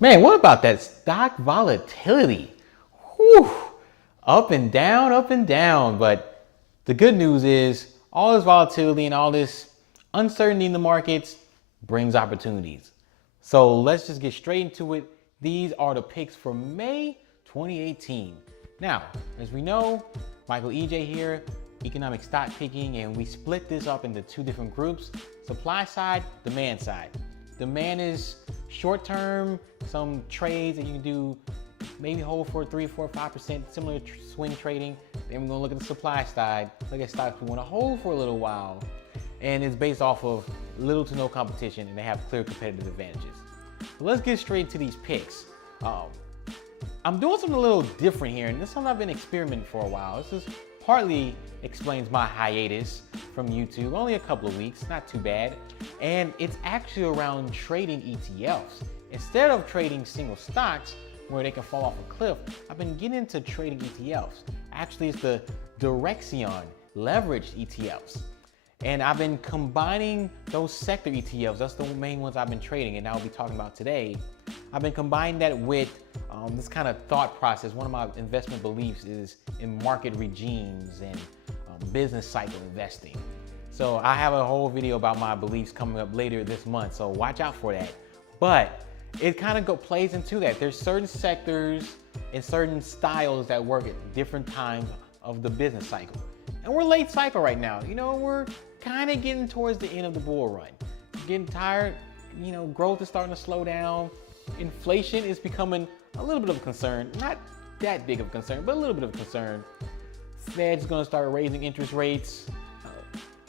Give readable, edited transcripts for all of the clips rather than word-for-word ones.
Man, what about that stock volatility? Whew, up and down. But the good news is all this volatility and all this uncertainty in the markets brings opportunities. So let's just get straight into it. These are the picks for May 2018. Now, as we know, Michael EJ here, economic stock picking, and we split this up into two different groups: supply side, demand side. Demand is short term, some trades that you can do, maybe hold for 3, 4, 5%, similar swing trading. Then we're gonna look at the supply side, look at stocks we wanna hold for a little while. And it's based off of little to no competition, and they have clear competitive advantages. So let's get straight to these picks. I'm doing something a little different here, and this is something I've been experimenting for a while. This is partly explains my hiatus from YouTube, only a couple of weeks, not too bad. And it's actually around trading ETFs. Instead of trading single stocks where they can fall off a cliff, I've been getting into trading ETFs. Actually, it's the Direction leveraged ETFs. And I've been combining those sector ETFs. That's the main ones I've been trading, and I'll be talking about today. I've been combining that with this kind of thought process. One of my investment beliefs is in market regimes and business cycle investing. So I have a whole video about my beliefs coming up later this month, so watch out for that. But it kind of plays into that. There's certain sectors and certain styles that work at different times of the business cycle. And we're late cycle right now. You know, we're kind of getting towards the end of the bull run. Getting tired, you know, growth is starting to slow down. Inflation is becoming a little bit of a concern. Not that big of a concern, but a little bit of a concern. Fed's gonna start raising interest rates.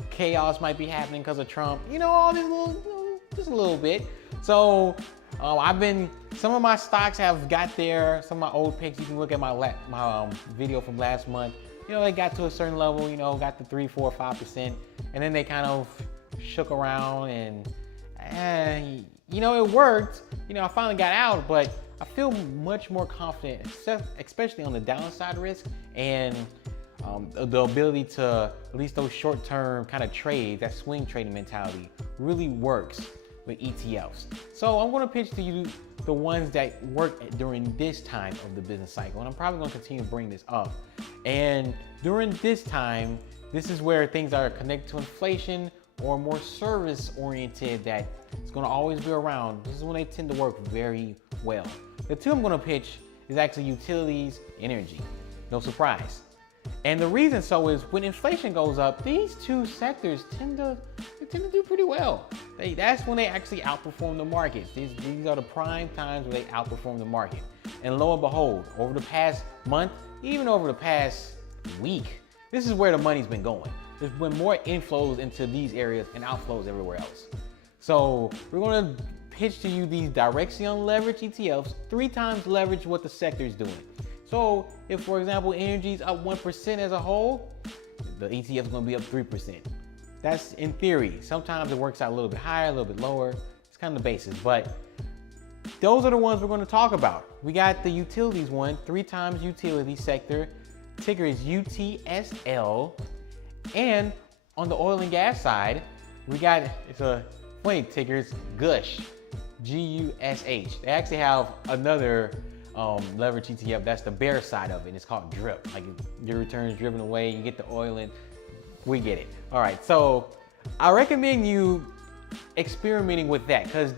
Chaos might be happening because of Trump. You know, all these little, just a little bit. So some of my stocks have got there. Some of my old picks, you can look at my video from last month. You know, they got to a certain level, you know, got to 3, 4, 5%, and then they kind of shook around, and you know, it worked. You know, I finally got out, but I feel much more confident, especially on the downside risk and the ability to, at least those short-term kind of trades, that swing trading mentality really works with ETFs. So I'm gonna pitch to you the ones that work during this time of the business cycle, and I'm probably gonna continue to bring this up. And during this time, this is where things are connected to inflation or more service-oriented that it's gonna always be around. This is when they tend to work very well. The two I'm gonna pitch is actually utilities, energy. No surprise. And the reason so is when inflation goes up, these two sectors tend to do pretty well. That's when they actually outperform the markets. These are the prime times where they outperform the market. And lo and behold, over the past month, even over the past week, this is where the money's been going. There's been more inflows into these areas and outflows everywhere else. So we're gonna pitch to you these Direction leverage ETFs, 3 times leverage what the sector is doing. So if, for example, energy is up 1% as a whole, the ETF is gonna be up 3%. That's in theory. Sometimes it works out a little bit higher, a little bit lower. It's kind of the basis, but those are the ones we're gonna talk about. We got the utilities one, 3 times utility sector. Ticker is UTSL. And on the oil and gas side, we got, it's a funny ticker, it's GUSH, G-U-S-H. They actually have another leverage ETF, that's the bear side of it. It's called DRIP. Like your return is driven away, you get the oil and we get it. All right, so I recommend you experimenting with that, because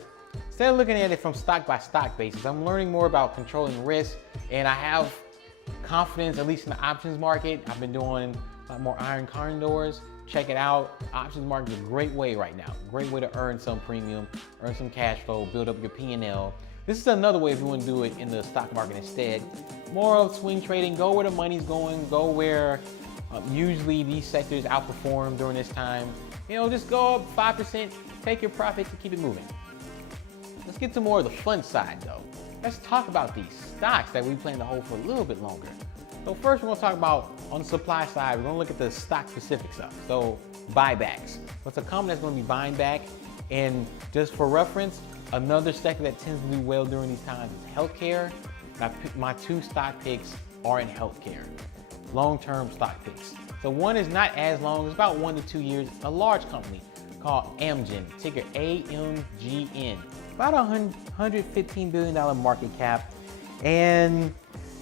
instead of looking at it from stock by stock basis, I'm learning more about controlling risk, and I have confidence, at least in the options market. I've been doing a lot more iron condors. Check it out. Options market is a great way right now. Great way to earn some premium, earn some cash flow, build up your P&L. This is another way if you want to do it in the stock market instead. More of swing trading, go where the money's going, go where usually these sectors outperform during this time. You know, just go up 5%, take your profits and keep it moving. Let's get to more of the fun side though. Let's talk about these stocks that we plan to hold for a little bit longer. So first we're gonna talk about, on the supply side, we're gonna look at the stock specific stuff. So buybacks. What's a company that's gonna be buying back? And just for reference, another sector that tends to do well during these times is healthcare. My 2 stock picks are in healthcare, long-term stock picks. So one is not as long, it's about 1 to 2 years. A large company called Amgen, ticker AMGN. about $115 billion market cap. And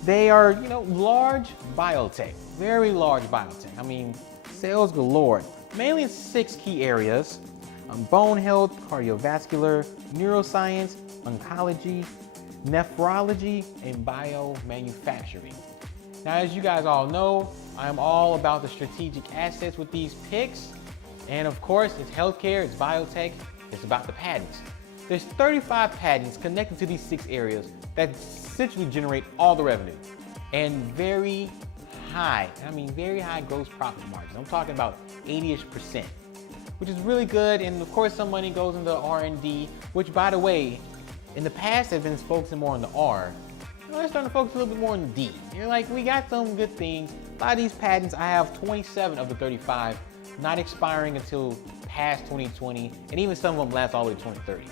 they are, large biotech, very large biotech. I mean, sales galore, mainly in 6 key areas: bone health, cardiovascular, neuroscience, oncology, nephrology, and biomanufacturing. Now, as you guys all know, I'm all about the strategic assets with these picks. And of course, it's healthcare, it's biotech, it's about the patents. There's 35 patents connected to these 6 areas that essentially generate all the revenue and very high gross profit margins. I'm talking about 80-ish%, which is really good. And of course, some money goes into R&D, which, by the way, in the past have been focusing more on the R. They're starting to focus a little bit more on the D. You're like, we got some good things. A lot of these patents, I have 27 of the 35 not expiring until past 2020, and even some of them last all the way to 2030.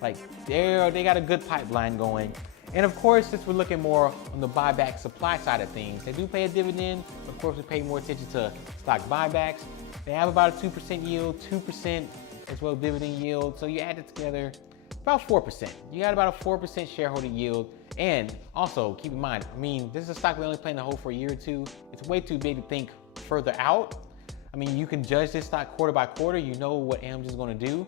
Like, they got a good pipeline going. And of course, since we're looking more on the buyback supply side of things, they do pay a dividend. Of course, we pay more attention to stock buybacks. They have about a 2% yield, 2% as well dividend yield. So you add it together, about 4%. You got about a 4% shareholder yield. And also keep in mind, this is a stock we only plan to hold for a year or two. It's way too big to think further out. You can judge this stock quarter by quarter. You know what Amgen is going to do.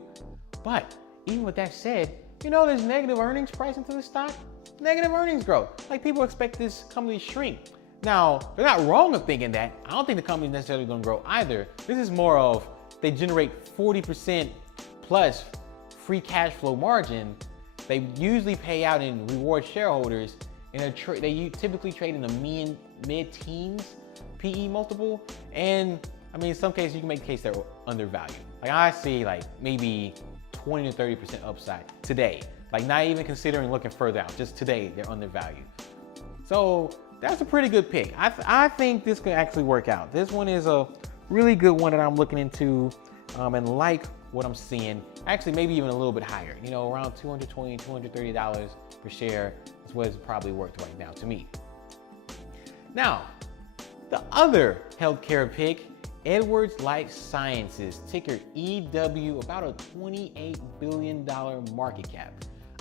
But even with that said, there's negative earnings priced into the stock. Negative earnings growth. Like, people expect this company to shrink. Now, they're not wrong of thinking that. I don't think the company's necessarily going to grow either. This is more of, they generate 40% plus free cash flow margin. They usually pay out and reward shareholders they typically trade in the mid-teens PE multiple. And in some cases, you can make the case they're undervalued. Like, I see maybe 20 to 30% upside today. Not even considering looking further out, just today, they're undervalued. So that's a pretty good pick. I think this could actually work out. This one is a really good one that I'm looking into and like what I'm seeing. Actually, maybe even a little bit higher, around $220, $230 per share is what it's probably worth right now to me. Now, the other healthcare pick, Edwards Lifesciences, ticker EW, about a $28 billion market cap.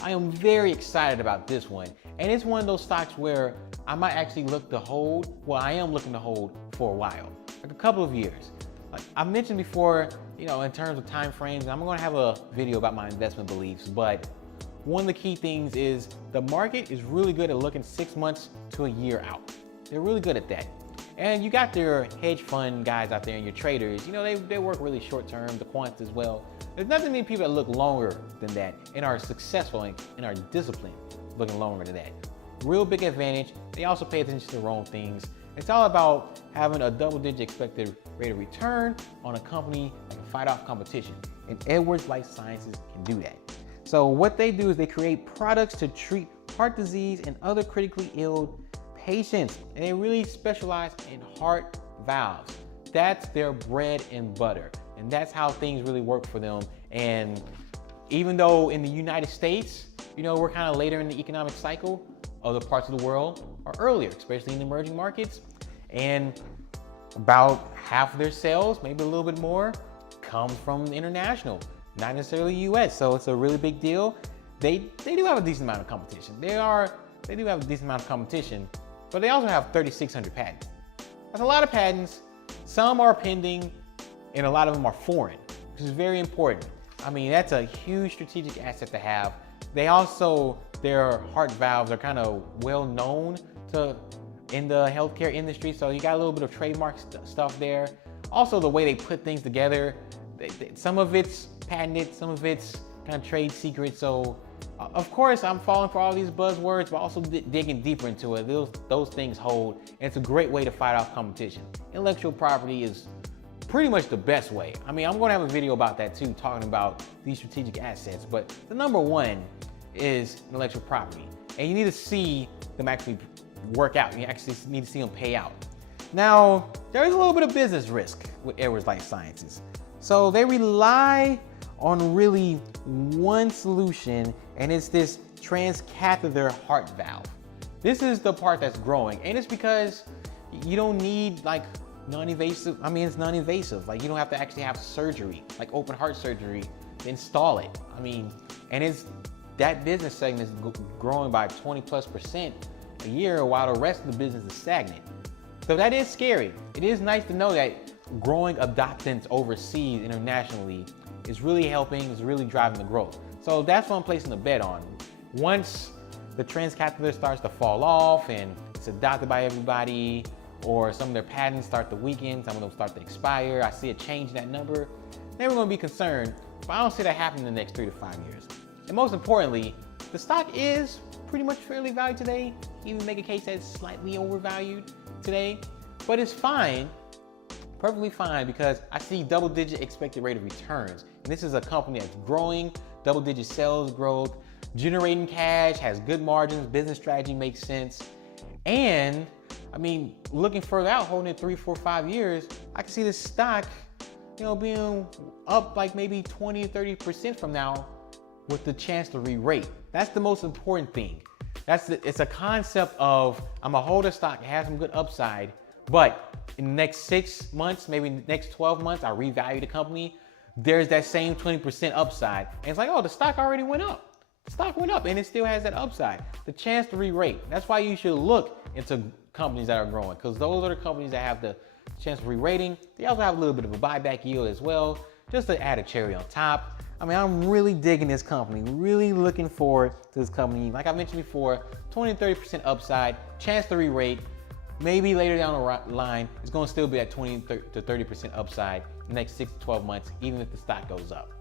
I am very excited about this one. And it's one of those stocks where I might actually look to hold. Well, I am looking to hold for a while, like a couple of years. Like I mentioned before, in terms of time frames, I'm going to have a video about my investment beliefs, but one of the key things is the market is really good at looking 6 months to a year out. They're really good at that. And you got their hedge fund guys out there and your traders, they work really short term, the quants as well. There's nothing many people that look longer than that and are successful and are disciplined looking longer than that. Real big advantage. They also pay attention to their own things. It's all about having a double-digit expected rate of return on a company that can fight off competition. And Edwards Lifesciences can do that. So what they do is they create products to treat heart disease and other critically ill patients. And they really specialize in heart valves. That's their bread and butter. And that's how things really work for them. And even though in the United States, we're kind of later in the economic cycle, other parts of the world are earlier, especially in the emerging markets. And about half of their sales, maybe a little bit more, comes from international, not necessarily US. So it's a really big deal. They do have a decent amount of competition. They do have a decent amount of competition, but they also have 3,600 patents. That's a lot of patents. Some are pending, and a lot of them are foreign, which is very important. That's a huge strategic asset to have. They also, their heart valves are kind of well known in the healthcare industry, so you got a little bit of trademark stuff there. Also, the way they put things together, some of it's patented, some of it's kind of trade secret. So, of course, I'm falling for all these buzzwords, but also digging deeper into it. Those things hold, and it's a great way to fight off competition. Intellectual property is pretty much the best way. I'm going to have a video about that too, talking about these strategic assets. But the number one is intellectual property, and you need to see them actually work out. You actually need to see them pay out. Now, there's a little bit of business risk with Edwards Lifesciences. So they rely on really one solution, and it's this transcatheter heart valve. This is the part that's growing, and it's because you don't need non-invasive. It's non-invasive. You don't have to actually have surgery, like open heart surgery, to install it. And it's that business segment is growing by 20+% a year while the rest of the business is stagnant. So that is scary. It is nice to know that growing adoptants overseas, internationally, is really helping, is really driving the growth. So that's what I'm placing a bet on. Once the trends capitalist starts to fall off and it's adopted by everybody, or some of their patents start to weaken, some of them start to expire, I see a change in that number, then we're gonna be concerned, but I don't see that happening in the next 3 to 5 years. And most importantly, the stock is pretty much fairly valued today. Even make a case that it's slightly overvalued today, but it's fine, perfectly fine, because I see double-digit expected rate of returns. And this is a company that's growing, double-digit sales growth, generating cash, has good margins, business strategy makes sense. And I mean, looking further out, holding it 3, 4, 5 years, I can see this stock, being up like maybe 20 or 30% from now with the chance to re-rate. That's the most important thing. It's a concept of, I'm gonna hold a stock, it has some good upside, but in the next 6 months, maybe the next 12 months, I revalue the company, there's that same 20% upside. And it's like, oh, the stock already went up. The stock went up and it still has that upside. The chance to re-rate. That's why you should look into companies that are growing, because those are the companies that have the chance of re-rating. They also have a little bit of a buyback yield as well, just to add a cherry on top. I mean, I'm really digging this company, really looking forward to this company. Like I mentioned before, 20 to 30% upside, chance to re-rate. Maybe later down the line, it's gonna still be at 20 to 30% upside in the next 6 to 12 months, even if the stock goes up.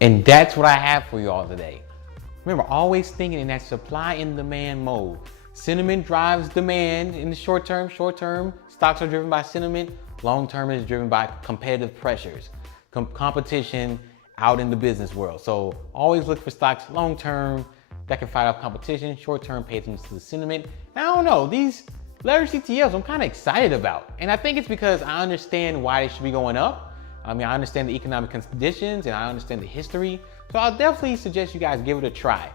And that's what I have for you all today. Remember, always thinking in that supply and demand mode. Sentiment drives demand in the short term. Short term, stocks are driven by sentiment. Long term is driven by competitive pressures, competition out in the business world. So always look for stocks long term that can fight off competition. Short term, pay attention to the sentiment. And I don't know, these leveraged ETFs I'm kind of excited about. And I think it's because I understand why they should be going up. I mean, I understand the economic conditions and I understand the history. So I'll definitely suggest you guys give it a try.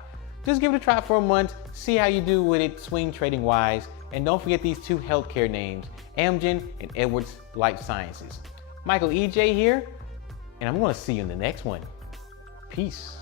Just give it a try for a month, see how you do with it swing trading wise. And don't forget these 2 healthcare names, Amgen and Edwards Lifesciences. Michael EJ here, and I'm gonna see you in the next one. Peace.